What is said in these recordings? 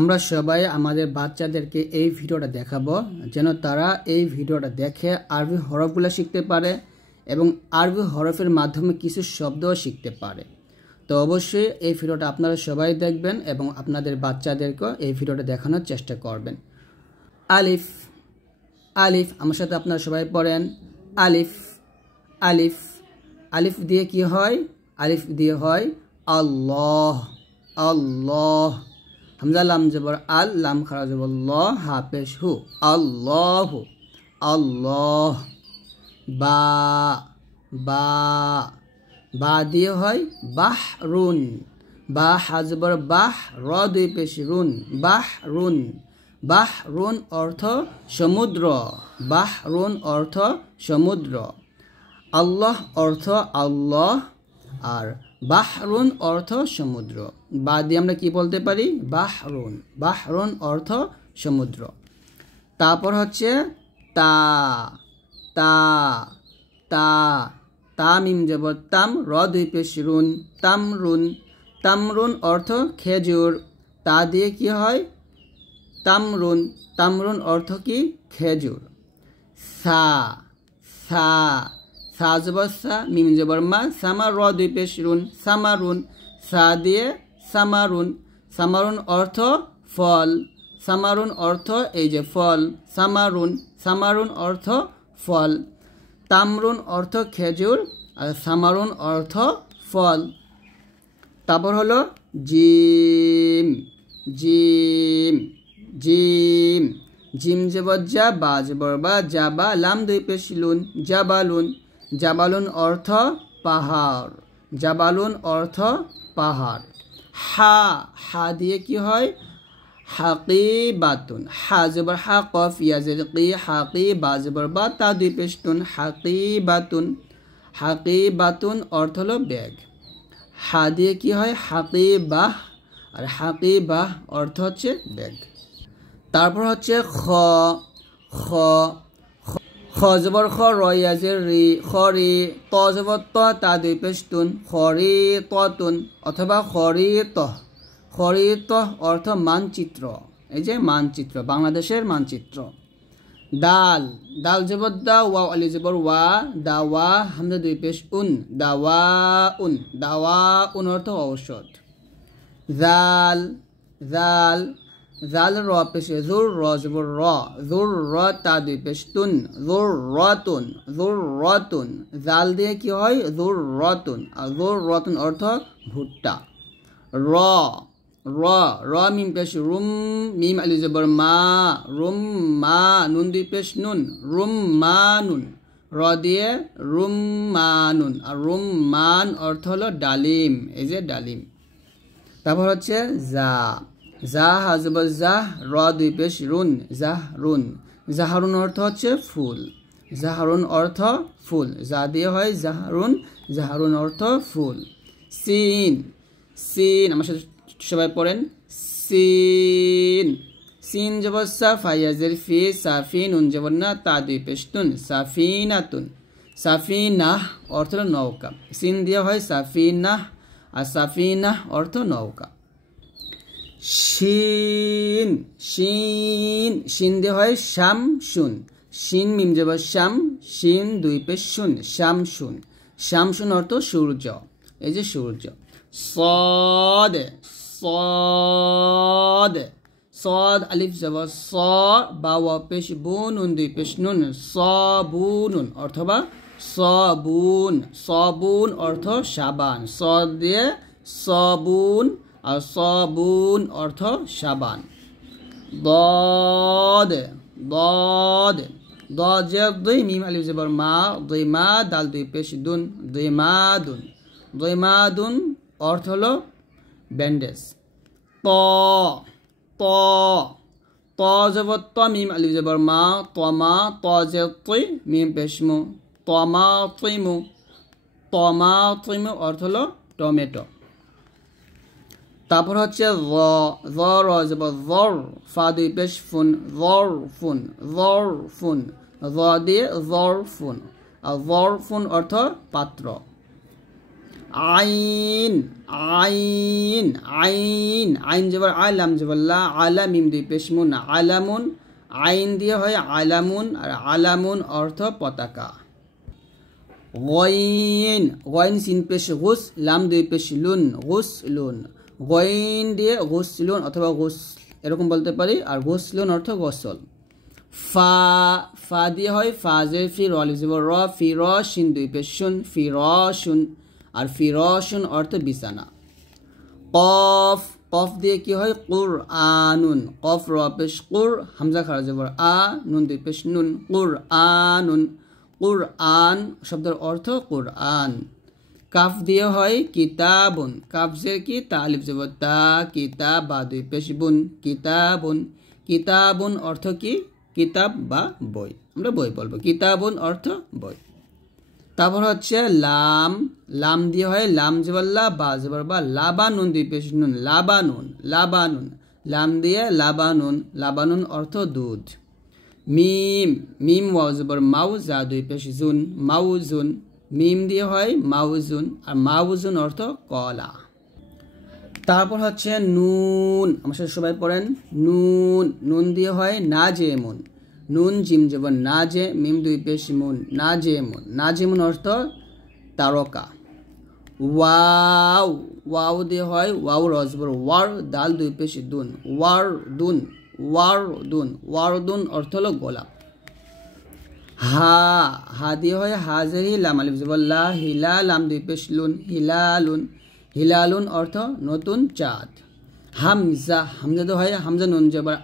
আমরা সবাই আমাদের বাচ্চাদেরকে এই ভিডিওটা দেখাবো যেন তারা এই ভিডিওটা দেখে আরবি হরফগুলো শিখতে পারে এবং আরবি হরফের মাধ্যমে কিছু শব্দও শিখতে পারে। তো অবশ্যই এই ভিডিওটা আপনারা সবাই দেখবেন এবং আপনাদের বাচ্চাদেরকে এই ভিডিওটা দেখানোর চেষ্টা করবেন। আলিফ আলিফ আমার সাথে আপনারা সবাই পড়েন। আলিফ আলিফ আলিফ দিয়ে কি হয়? আলিফ দিয়ে হয় আল্লাহ আল্লাহ। হামজা লাম জবর আল, লাম খারা জবর ল, হা পেশ হু, আল্লাহ আল্লাহ। বা বা বা দিয়ে হয় বাহরুন, বা হা জবর বাহ, র দুই পেশ রুন, বাহরুন। বাহরুন অর্থ সমুদ্র, বাহরুন অর্থ সমুদ্র। আল্লাহ অর্থ আল্লাহ আর বাহরুন অর্থ সমুদ্র। বা দিয়ে আমরা কি বলতে পারি? বাহরুন, বাহরুন অর্থ সমুদ্র। তারপর হচ্ছে তা তা তা তা মিম জবর তাম, র দুই পেশ রুন, তামরুন। তামরুন অর্থ খেজুর, তা দিয়ে কি হয়? তামরুন, তামরুন অর্থ কি? খেজুর। সা সা সা জবর সা, মিম জবর মা, সামা, র দুই পেশ রুন, সামারুন। সা দিয়ে সামারুন। সামারুন অর্থ ফল, সামারুন অর্থ এই যে ফল, সামারুন। সামারুন অর্থ ফল। তামরুন অর্থ খেজুর আর সামারুন অর্থ ফল। তারপর হলো জিম জিম জিম জিম জবর যা, বা জবর বা, জাবা, লাম দুই পেশ লুন, জাবালুন। জাবালুন অর্থ পাহাড়, জাবালুন অর্থ পাহাড়। হা হা দিয়ে কি হয়? হাকিবাতুন। হা জবর হা, কফ ইয়া জের কি, হাকি, বা জবর বা, তা দুই পেশ তুন, হাকিবাতুন। হাকিবাতুন অর্থ হলো ব্যাগ। হা দিয়ে কি হয়? হাকিবাহ, আর হাকিবাহ অর্থ হচ্ছে ব্যাগ। তারপর হচ্ছে খ খ খ জবর খ, র ইয়া জের রি, খরি, ত জবর ত, তা দুই পেশ তুন, খরি তুন অথবা খরি তহ। খরি তহ অর্থ মানচিত্র, এই যে মানচিত্র, বাংলাদেশের মানচিত্র। দাল দাল জবর দা, ওয়া আলি জবর ওয়া, দাওয়া, হামজা দুই পেশ উন, দাওয়া উন। দাওয়া উন অর্থ ঔষধ। জাল জাল জাল, র পেশ জুর, র জবর র, জুর র, তা দুই পেশ তুন, জুর রতুন, জুর রতুন। জাল দিয়ে কি হয়? জুর রতুন, আর জুর রতুন অর্থ ভুট্টা। র র র মিম পেশ রুম, মিম আলি জবর মা, রুম মা, নুন দুই পেশ নুন, রুম মা নুন। র দিয়ে রুম মানুন, আর রুম মান অর্থ হলো ডালিম, এই যে ডালিম। তারপর হচ্ছে জা জা, হা জবর জাহ, র দুই পেশ রুন, জাহরুন। জাহরুন অর্থ হচ্ছে ফুল, জাহরুন অর্থ ফুল, যা দিয়ে হয় জাহরুন, জাহরুন অর্থ ফুল। সিন সিন আমার সাথে সবাই পড়েন। সিন সিন জবর সা, ফাইয়াজের ফি, সাফি, নুন জবর না, তা দুই পেশ তুন, সাফিনাতুন। সাফিনাহ অর্থ হলো নৌকা, সিন দিয়ে হয় সাফিনাহ, আর সাফিনাহ অর্থ নৌকা। শিন শিন শিন দিয়ে হয় শামসুন। শিন মিম জবর শাম, শিন দুই পেশ শুন, শামসুন। শামসুন অর্থ সূর্য, এই যে সূর্য। সদ সদ সদ, আলিফ জবর স, বা ওয়া পেশ বু, নুন দুই পেশ নুন, সবুনুন অথবা সবুন। সবুন অর্থ সাবান, সদ দিয়ে সবুন, আর সবুন অর্থ সাবান। দদ দদ দদ যে দুই, মিম আলিফ জবর মা, দুই মা, দাল দুই পেশ দুন, দুই মা দুন। দুই মা দুন অর্থ হলো ব্যান্ডেজ। ত ত ত জবর ত, মিম আলিফ জবর মা, তমা, ত যে তুই, মিম পেশ মু, তমা তুইমু। তমা তুইমু অর্থ হলো টমেটো। তারপর হচ্ছে র র জবর জর, ফা দুই পেশ ফুন, জর ফুন, জর ফুন। র দিয়ে জর ফুন, আর জর ফুন অর্থ পাত্র। আইন আইন আইন আইন জবর আ লাম জবর লা আলা মিম দুই পেশ মুন আলামুন আইন দিয়ে হয় আলামুন আর আলামুন অর্থ পতাকা গইন গইন সিন পেশ গুস লাম দুই পেশ লুন গুসলুন গইন দিয়ে গুসলুন অথবা গুস এরকম বলতে পারি আর গুসলুন অর্থ গোসল ফা ফা দিয়ে হয় ফাজের ফি রল জবর র ফি র শিন দুই পেশ শুন ফি র শুন আর ফিরশুন অর্থ বিছানা কফ কফ দিয়ে কি হয় কুরআনুন কফ র পেশ কুর হামজা খারা জবর আ নুন দুই পেশ নুন কুরআনুন কুরআন শব্দের অর্থ কুরআন কাফ দিয়ে হয় কিতাবুন কাফ জের কি তা আলিফ জবর তা কিতাব বা দুই পেশ বুন কিতাবুন কিতাবুন অর্থ কি কিতাব বা বই আমরা বই বলবো কিতাবুন অর্থ বই তারপর হচ্ছে লাম লাম দিয়ে হয় লাম জবল্লা বা জবর বা লাবানুন দুই পেশ নুন লাবানুন লাবানুন লাম দিয়ে লাবানুন লাবানুন অর্থ দুধ মিম মিম ওয়াও জবর মাউ যা দুই পেশ জুন মাউজুন মিম দিয়ে হয় মাউজুন আর মাউজুন অর্থ কলা তারপর হচ্ছে নুন আমার সাথে সবাই পড়েন নুন নুন দিয়ে হয় নাজেমুন নুন জিম জবর নাজে মিম দুই পেশ মুন নাজেমুন নাজেমুন অর্থ তারকা ওয়াও ওয়াও দিয়ে হয় ওয়াও রজবর ওয়ার দাল দুই পেশ দুন ওয়ার দুন ওয়ার দুন ওয়ার দুন অর্থ হলো গোলাপ হা হা দিয়ে হয় হাজেরি লাম আলিফ জবর লা হিলা লাম দুই পেশ লুন হিলালুন হিলালুন অর্থ নতুন চাঁদ হামজা হামজা দিয়ে হয় হামজা নুন জবর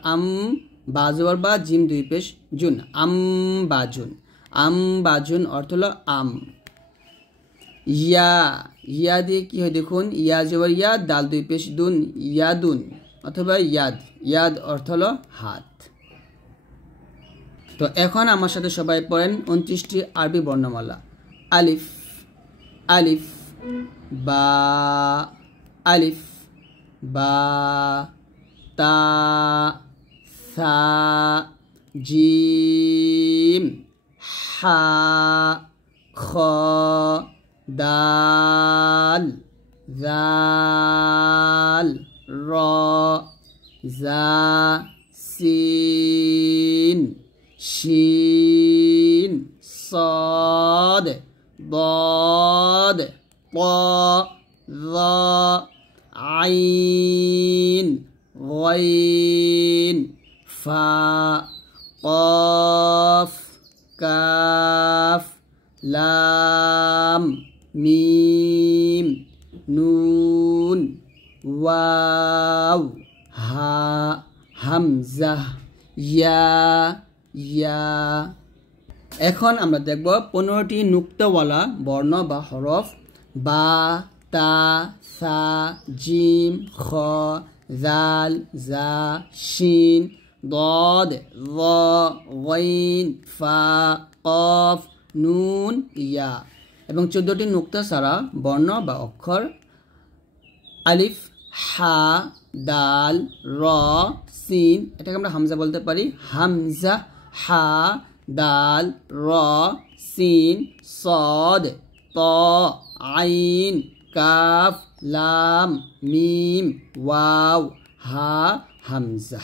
বাজবর বা জিম দুই পেশ জুন আম বাজুন অর্থ হলো আম ইয়া ইয়া দিয়ে কি হয় দেখুন ইয়া জবর ইয়া দাল দুই পেশ দুন ইয়াদুন অথবা ইয়াদ ইয়াদ অর্থ হলো হাত তো এখন আমার সাথে সবাই পড়েন 29টি আরবি বর্ণমালা আলিফ আলিফ বা আলিফ বা তা সা জিম হা খ দাল জাল র জা সিন শিন صاد ضاد ط ظ عين غين فا قاف كاف لام ميم نون واو ها হামজা ইয়া এখন আমরা দেখব 15টি নুক্তাওয়ালা বর্ণ বা হরফ বা তা সা জিম খ জাল জা শিন ضاد ظ غين ফা কফ নুন ইয়া এবং 14টি নুক্তা ছাড়া বর্ণ বা অক্ষর আলিফ হা দাল র সিন এটাকে আমরা হামজা বলতে পারি হামজা হা দাল র সিন صاد ত আইন কাফ লাম মিম ওয়াও হা হামজা